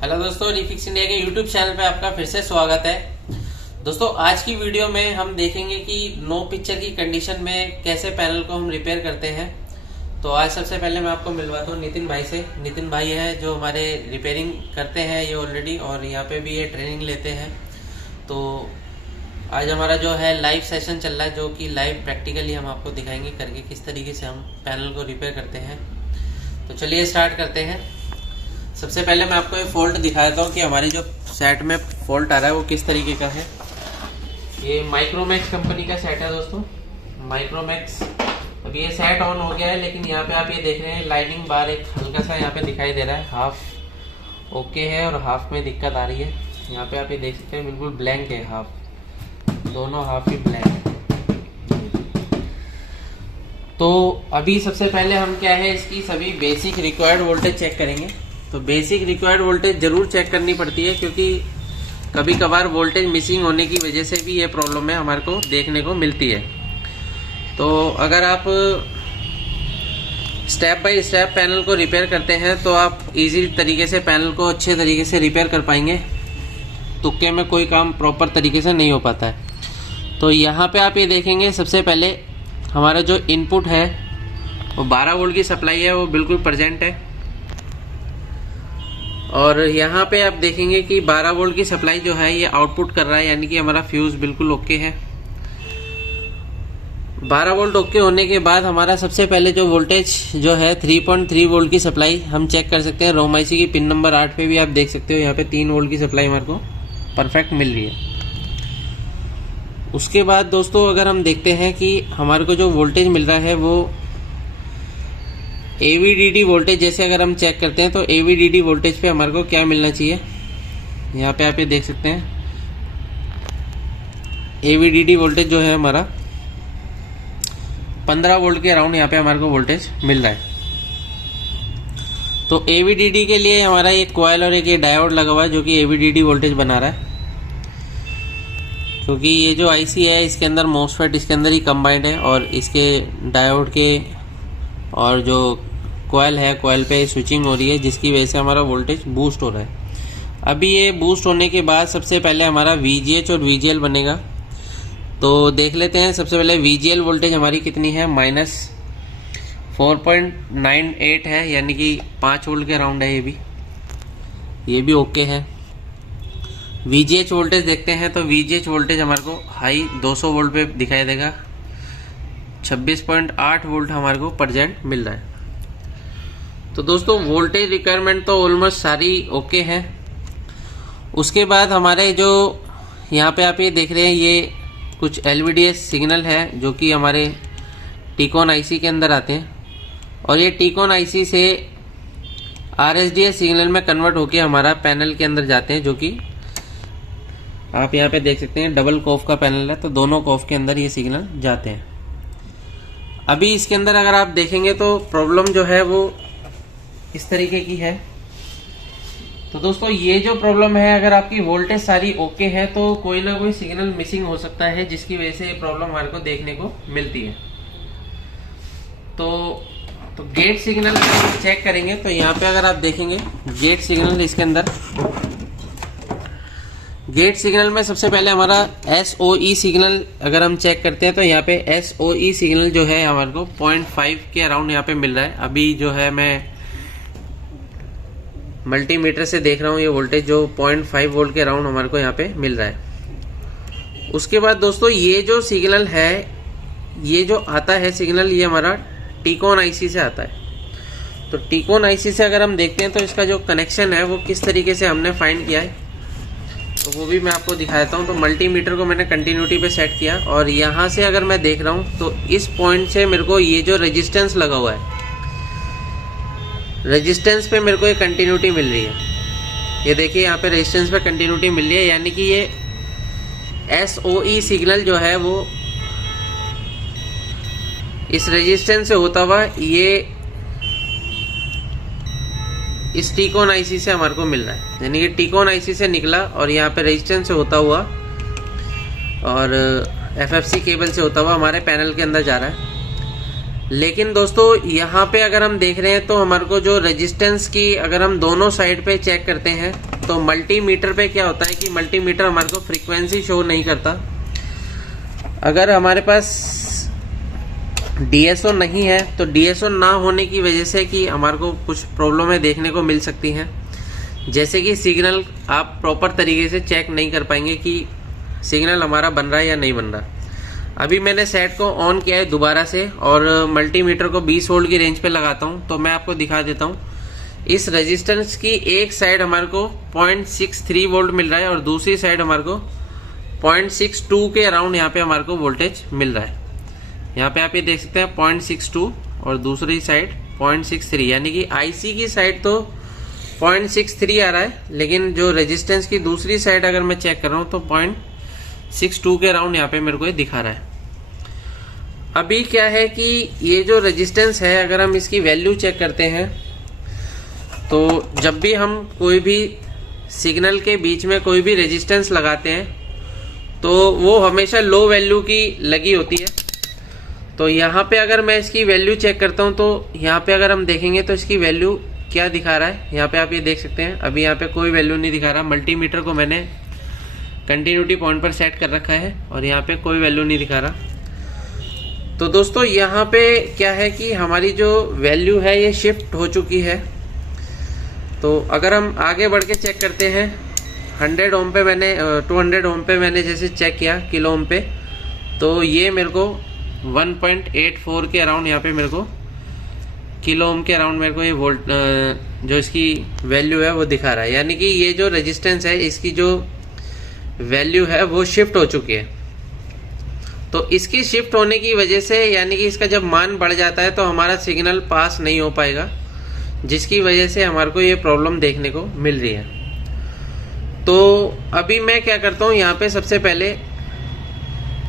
Hello दोस्तों, refix India के YouTube channel पे आपका फिर से स्वागत है। दोस्तों, आज की वीडियो में हम देखेंगे कि नो पिक्चर की कंडीशन में कैसे पैनल को हम रिपेयर करते हैं। तो आज सबसे पहले मैं आपको मिलवाता हूँ नितिन भाई से। नितिन भाई है जो हमारे रिपेयरिंग करते हैं ये ऑलरेडी, और यहाँ पे भी ये ट्रेनिंग लेते हैं। तो आज हमारा जो है लाइव सेशन चल रहा है, जो कि लाइव प्रैक्टिकली हम आपको दिखाएंगे करके किस तरीके से हम पैनल को रिपेयर करते हैं। तो चलिए स्टार्ट करते हैं। सबसे पहले मैं आपको ये फॉल्ट दिखाता हूँ कि हमारे जो सेट में फॉल्ट आ रहा है वो किस तरीके का है। ये माइक्रोमैक्स कंपनी का सेट है दोस्तों, माइक्रोमैक्स। अब ये सेट ऑन हो गया है, लेकिन यहाँ पे आप ये देख रहे हैं लाइनिंग बार एक हल्का सा यहाँ पे दिखाई दे रहा है। हाफ ओके है और हाफ में दिक्कत आ रही है। यहाँ पे आप ये देख सकते हैं बिल्कुल ब्लैंक है, हाफ, दोनों हाफ ही ब्लैंक है। तो अभी सबसे पहले हम क्या है इसकी सभी बेसिक रिक्वायर्ड वोल्टेज चेक करेंगे। तो बेसिक रिक्वायर्ड वोल्टेज जरूर चेक करनी पड़ती है, क्योंकि कभी कभार वोल्टेज मिसिंग होने की वजह से भी ये प्रॉब्लम है हमारे को देखने को मिलती है। तो अगर आप स्टेप बाय स्टेप पैनल को रिपेयर करते हैं तो आप इजी तरीके से पैनल को अच्छे तरीके से रिपेयर कर पाएंगे। तुक्के में कोई काम प्रॉपर तरीके से नहीं हो पाता है। तो यहाँ पे आप ये देखेंगे, सबसे पहले हमारा जो इनपुट है वो 12 वोल्ट की सप्लाई है, वो बिल्कुल प्रेजेंट है। और यहाँ पे आप देखेंगे कि 12 वोल्ट की सप्लाई जो है ये आउटपुट कर रहा है, यानी कि हमारा फ्यूज बिल्कुल ओके है। 12 वोल्ट ओके होने के बाद हमारा सबसे पहले जो वोल्टेज जो है 3.3 वोल्ट की सप्लाई हम चेक कर सकते हैं। रोम आईसी की पिन नंबर 8 पे भी आप देख सकते हो, यहाँ पे 3 वोल्ट की सप्लाई हमारे को परफेक्ट मिल रही है। उसके बाद दोस्तों अगर हम देखते हैं कि हमारे को जो वोल्टेज मिल रहा है वो AVDD वोल्टेज, जैसे अगर हम चेक करते हैं तो AVDD वोल्टेज पे हमारे को क्या मिलना चाहिए, यहाँ पे आप ये देख सकते हैं AVDD वोल्टेज जो है हमारा 15 वोल्ट के अराउंड यहाँ पे हमारे को वोल्टेज मिल रहा है। तो AVDD के लिए हमारा एक कॉइल और एक ये डायोड लगा हुआ है जो कि AVDD वोल्टेज बना रहा है। क्योंकि ये जो IC है इसके अंदर MOSFET इसके अंदर ही कंबाइंड है, और इसके डायोड के और जो कॉइल है, कॉइल पे स्विचिंग हो रही है, जिसकी वजह से हमारा वोल्टेज बूस्ट हो रहा है। अभी ये बूस्ट होने के बाद सबसे पहले हमारा VGH और VGL बनेगा। तो देख लेते हैं सबसे पहले VGL वोल्टेज हमारी कितनी है, -4.98 है, यानी कि 5 वोल्ट के अराउंड है। ये भी ओके है। VGH वोल्टेज देखते हैं तो VGH वोल्टेज हमारे को हाई 200 वोल्ट पे दिखाई देगा। 26.8 वोल्ट हमारे को प्रेजेंट मिल रहा है। तो दोस्तों वोल्टेज रिक्वायरमेंट तो ऑलमोस्ट सारी ओके है। उसके बाद हमारे जो यहाँ पे आप ये देख रहे हैं ये कुछ LVDS सिग्नल है जो कि हमारे टीकॉन IC के अंदर आते हैं, और ये टीकॉन IC से RSDS सिग्नल में कन्वर्ट होके हमारा पैनल के अंदर जाते हैं, जो कि आप यहाँ पे देख सकते हैं डबल कॉफ का पैनल है, तो दोनों कॉफ के अंदर ये सिग्नल जाते हैं। अभी इसके अंदर अगर आप देखेंगे तो प्रॉब्लम जो है वो इस तरीके की है। तो दोस्तों ये जो प्रॉब्लम है, अगर आपकी वोल्टेज सारी ओके है तो कोई ना कोई सिग्नल मिसिंग हो सकता है, जिसकी वजह से ये प्रॉब्लम हमारे को देखने को मिलती है। तो गेट सिग्नल अगर चेक करेंगे तो यहाँ पे अगर आप देखेंगे गेट सिग्नल, इसके अंदर गेट सिग्नल में सबसे पहले हमारा SOE सिग्नल अगर हम चेक करते हैं तो यहाँ पे SOE सिग्नल जो है हमारे को 0.5 के अराउंड यहाँ पे मिल रहा है। अभी जो है मैं मल्टीमीटर से देख रहा हूँ, ये वोल्टेज जो 0.5 वोल्ट के अराउंड हमारे को यहाँ पे मिल रहा है। उसके बाद दोस्तों ये जो सिग्नल है, ये जो आता है सिग्नल, ये हमारा टीकॉन IC से आता है। तो टीकॉन IC से अगर हम देखते हैं तो इसका जो कनेक्शन है वो किस तरीके से हमने फाइंड किया है, तो वो भी मैं आपको दिखाता हूँ। तो मल्टीमीटर को मैंने कंटिन्यूटी पे सेट किया, और यहाँ से अगर मैं देख रहा हूँ तो इस पॉइंट से मेरे को ये जो रेजिस्टेंस लगा हुआ है, रेजिस्टेंस पे मेरे को ये कंटिन्यूटी मिल रही है। ये देखिए यहाँ पे रेजिस्टेंस पे कंटिन्यूटी मिल रही है, यानी कि ये SOE सिग्नल जो है वो इस रेजिस्टेंस से होता हुआ ये इस टीकॉन IC से हमारे को मिल रहा है, यानी कि टीकॉन IC से निकला और यहाँ पे रेजिस्टेंस से होता हुआ और FFC केबल से होता हुआ हमारे पैनल के अंदर जा रहा है। लेकिन दोस्तों यहाँ पे अगर हम देख रहे हैं तो हमारे को जो रेजिस्टेंस की अगर हम दोनों साइड पे चेक करते हैं तो मल्टीमीटर पे क्या होता है कि मल्टीमीटर हमारे को फ्रीक्वेंसी शो नहीं करता। अगर हमारे पास डीएसओ नहीं है तो डीएसओ ना होने की वजह से कि हमारे को कुछ प्रॉब्लमें देखने को मिल सकती हैं, जैसे कि सिग्नल आप प्रॉपर तरीके से चेक नहीं कर पाएंगे कि सिग्नल हमारा बन रहा है या नहीं बन रहा। अभी मैंने सेट को ऑन किया है दोबारा से और मल्टीमीटर को 20 वोल्ट की रेंज पे लगाता हूँ, तो मैं आपको दिखा देता हूँ। इस रेजिस्टेंस की एक साइड हमारे को 0.63 वोल्ट मिल रहा है और दूसरी साइड हमारे को 0.62 के अराउंड यहाँ पे हमारे को वोल्टेज मिल रहा है। यहाँ पे आप ये देख सकते हैं 0.62 और दूसरी साइड 0.63, यानी कि आईसी की साइड तो 0.63 आ रहा है, लेकिन जो रेजिस्टेंस की दूसरी साइड अगर मैं चेक कर रहा हूँ तो 0.62 के अराउंड यहाँ पे मेरे को ये दिखा रहा है। अभी क्या है कि ये जो रेजिस्टेंस है, अगर हम इसकी वैल्यू चेक करते हैं तो जब भी हम कोई भी सिग्नल के बीच में कोई भी रेजिस्टेंस लगाते हैं तो वो हमेशा लो वैल्यू की लगी होती है। तो यहाँ पे अगर मैं इसकी वैल्यू चेक करता हूँ तो यहाँ पे अगर हम देखेंगे तो इसकी वैल्यू क्या दिखा रहा है, यहाँ पे आप ये देख सकते हैं अभी यहाँ पे कोई वैल्यू नहीं दिखा रहा। मल्टीमीटर को मैंने कंटिन्यूटी पॉइंट पर सेट कर रखा है और यहाँ पे कोई वैल्यू नहीं दिखा रहा। तो दोस्तों यहाँ पे क्या है कि हमारी जो वैल्यू है ये शिफ्ट हो चुकी है। तो अगर हम आगे बढ़ के चेक करते हैं 100 ओम पे मैंने 200 ओम पे मैंने जैसे चेक किया किलो ओम पे, तो ये मेरे को 1.84 के अराउंड यहाँ पे मेरे को किलो ओम के अराउंड मेरे को ये वोल्ट जो इसकी वैल्यू है वो दिखा रहा है। यानी कि ये जो रेजिस्टेंस है इसकी जो वैल्यू है वो शिफ्ट हो चुकी है। तो इसकी शिफ्ट होने की वजह से यानी कि इसका जब मान बढ़ जाता है तो हमारा सिग्नल पास नहीं हो पाएगा, जिसकी वजह से हमारे को ये प्रॉब्लम देखने को मिल रही है। तो अभी मैं क्या करता हूँ, यहाँ पे सबसे पहले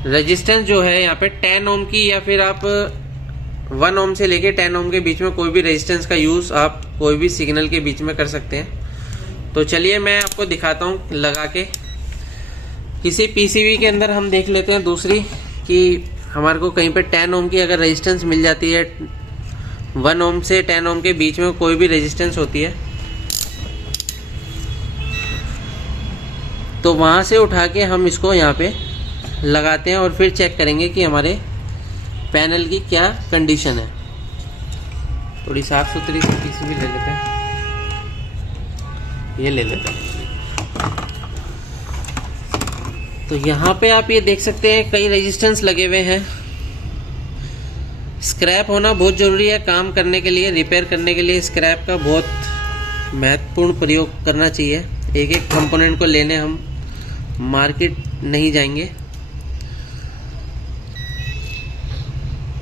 रेजिस्टेंस जो है यहाँ पे 10 ओम की या फिर आप 1 ओम से लेके 10 ओम के बीच में कोई भी रेजिस्टेंस का यूज़ आप कोई भी सिग्नल के बीच में कर सकते हैं। तो चलिए मैं आपको दिखाता हूँ लगा के। किसी पीसीबी के अंदर हम देख लेते हैं दूसरी कि हमारे को कहीं पे 10 ओम की अगर रेजिस्टेंस मिल जाती है, 1 ओम से 10 ओम के बीच में कोई भी रेजिस्टेंस होती है, तो वहाँ से उठा के हम इसको यहाँ पे लगाते हैं और फिर चेक करेंगे कि हमारे पैनल की क्या कंडीशन है। थोड़ी साफ सुथरी सी पीसीबी ले लेते हैं, ये ले लेते हैं। तो यहाँ पे आप ये देख सकते हैं कई रेजिस्टेंस लगे हुए हैं। स्क्रैप होना बहुत ज़रूरी है काम करने के लिए, रिपेयर करने के लिए स्क्रैप का बहुत महत्वपूर्ण प्रयोग करना चाहिए। एक एक कंपोनेंट को लेने हम मार्केट नहीं जाएंगे।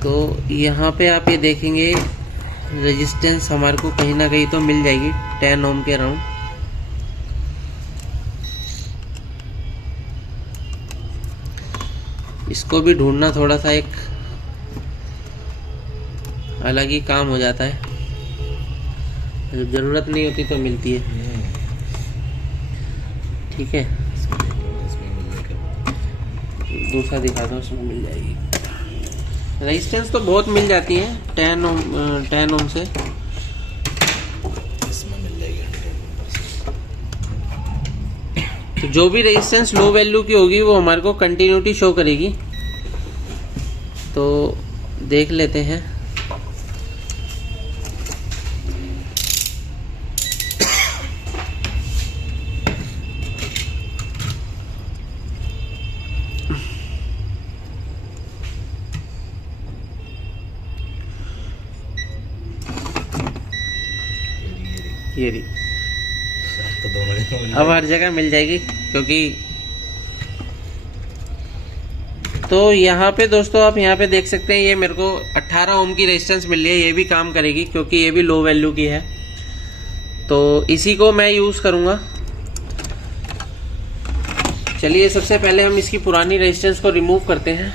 तो यहाँ पे आप ये देखेंगे रेजिस्टेंस हमारे को कहीं ना कहीं तो मिल जाएगी 10 ओम के अराउंड। इसको भी ढूंढना थोड़ा सा एक अलग ही काम हो जाता है, जब ज़रूरत नहीं होती तो मिलती है। ठीक है, दूसरा दिखा दो, उसमें मिल जाएगी। रेजिस्टेंस तो बहुत मिल जाती है 10 ओम से। इसमें मिल जाएगी 100%। तो जो भी रेजिस्टेंस लो वैल्यू की होगी वो हमारे को कंटिन्यूटी शो करेगी। तो देख लेते हैं। ये रही, तो दोनों जगह अब हर जगह मिल जाएगी क्योंकि तो यहाँ पे दोस्तों आप यहाँ पे देख सकते हैं ये मेरे को 18 ओम की रेजिस्टेंस मिल रही है। ये भी काम करेगी क्योंकि ये भी लो वैल्यू की है, तो इसी को मैं यूज़ करूँगा। चलिए सबसे पहले हम इसकी पुरानी रेजिस्टेंस को रिमूव करते हैं।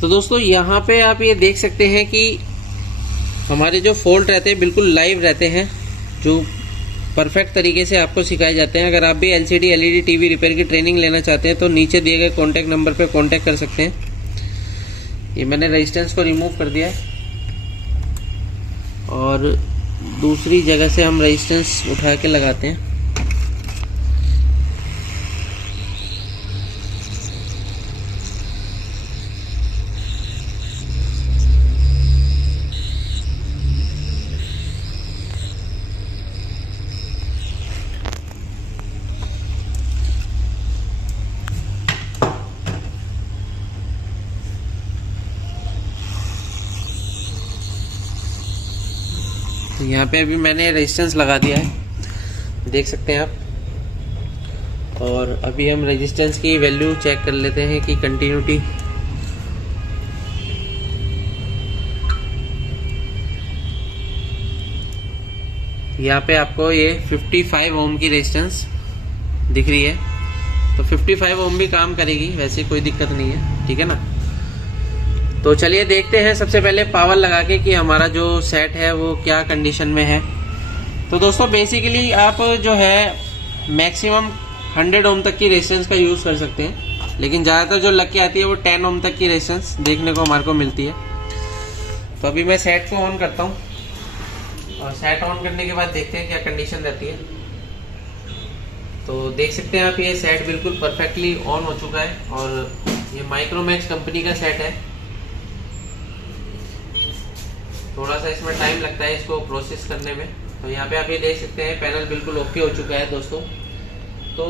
तो दोस्तों यहाँ पे आप ये देख सकते हैं कि हमारे जो फॉल्ट रहते हैं बिल्कुल लाइव रहते हैं, जो परफेक्ट तरीके से आपको सिखाए जाते हैं। अगर आप भी एलसीडी एलईडी टीवी रिपेयर की ट्रेनिंग लेना चाहते हैं तो नीचे दिए गए कॉन्टैक्ट नंबर पे कॉन्टैक्ट कर सकते हैं। ये मैंने रेजिस्टेंस को रिमूव कर दिया है। और दूसरी जगह से हम रेजिस्टेंस उठा के लगाते हैं। तो यहाँ पे अभी मैंने रेजिस्टेंस लगा दिया है, देख सकते हैं आप। और अभी हम रेजिस्टेंस की वैल्यू चेक कर लेते हैं कि कंटिन्यूटी यहाँ पे आपको ये 55 ओम की रेजिस्टेंस दिख रही है। तो 55 ओम भी काम करेगी, वैसे कोई दिक्कत नहीं है, ठीक है ना। तो चलिए देखते हैं सबसे पहले पावर लगा के कि हमारा जो सेट है वो क्या कंडीशन में है। तो दोस्तों बेसिकली आप जो है मैक्सिमम 100 ओम तक की रेजिस्टेंस का यूज़ कर सकते हैं, लेकिन ज़्यादातर जो लग के आती है वो 10 ओम तक की रेजिस्टेंस देखने को हमारे को मिलती है। तो अभी मैं सेट को ऑन करता हूँ और सेट ऑन करने के बाद देखते हैं क्या कंडीशन रहती है। तो देख सकते हैं आप, ये सेट बिल्कुल परफेक्टली ऑन हो चुका है और ये माइक्रोमैक्स कंपनी का सेट है। थोड़ा सा इसमें टाइम लगता है इसको प्रोसेस करने में। तो यहाँ पे आप ये देख सकते हैं पैनल बिल्कुल ओके हो चुका है दोस्तों। तो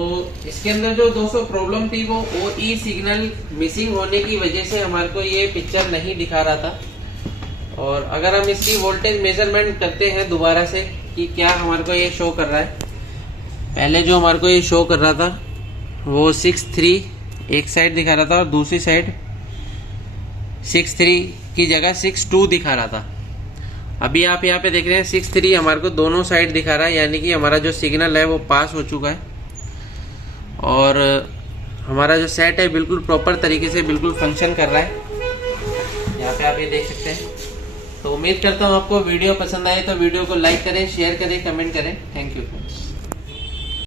इसके अंदर जो दोस्तों प्रॉब्लम थी वो OE सिग्नल मिसिंग होने की वजह से हमारे को ये पिक्चर नहीं दिखा रहा था। और अगर हम इसकी वोल्टेज मेजरमेंट करते हैं दोबारा से कि क्या हमारे को ये शो कर रहा है, पहले जो हमारे को ये शो कर रहा था वो 6.3 एक साइड दिखा रहा था और दूसरी साइड 6.3 की जगह 6.2 दिखा रहा था। अभी आप यहाँ पे देख रहे हैं 6.3 हमारे को दोनों साइड दिखा रहा है, यानी कि हमारा जो सिग्नल है वो पास हो चुका है और हमारा जो सेट है बिल्कुल प्रॉपर तरीके से बिल्कुल फंक्शन कर रहा है। यहाँ पे आप ये देख सकते हैं। तो उम्मीद करता हूँ आपको वीडियो पसंद आए तो वीडियो को लाइक करें, शेयर करें, कमेंट करें। Thank you.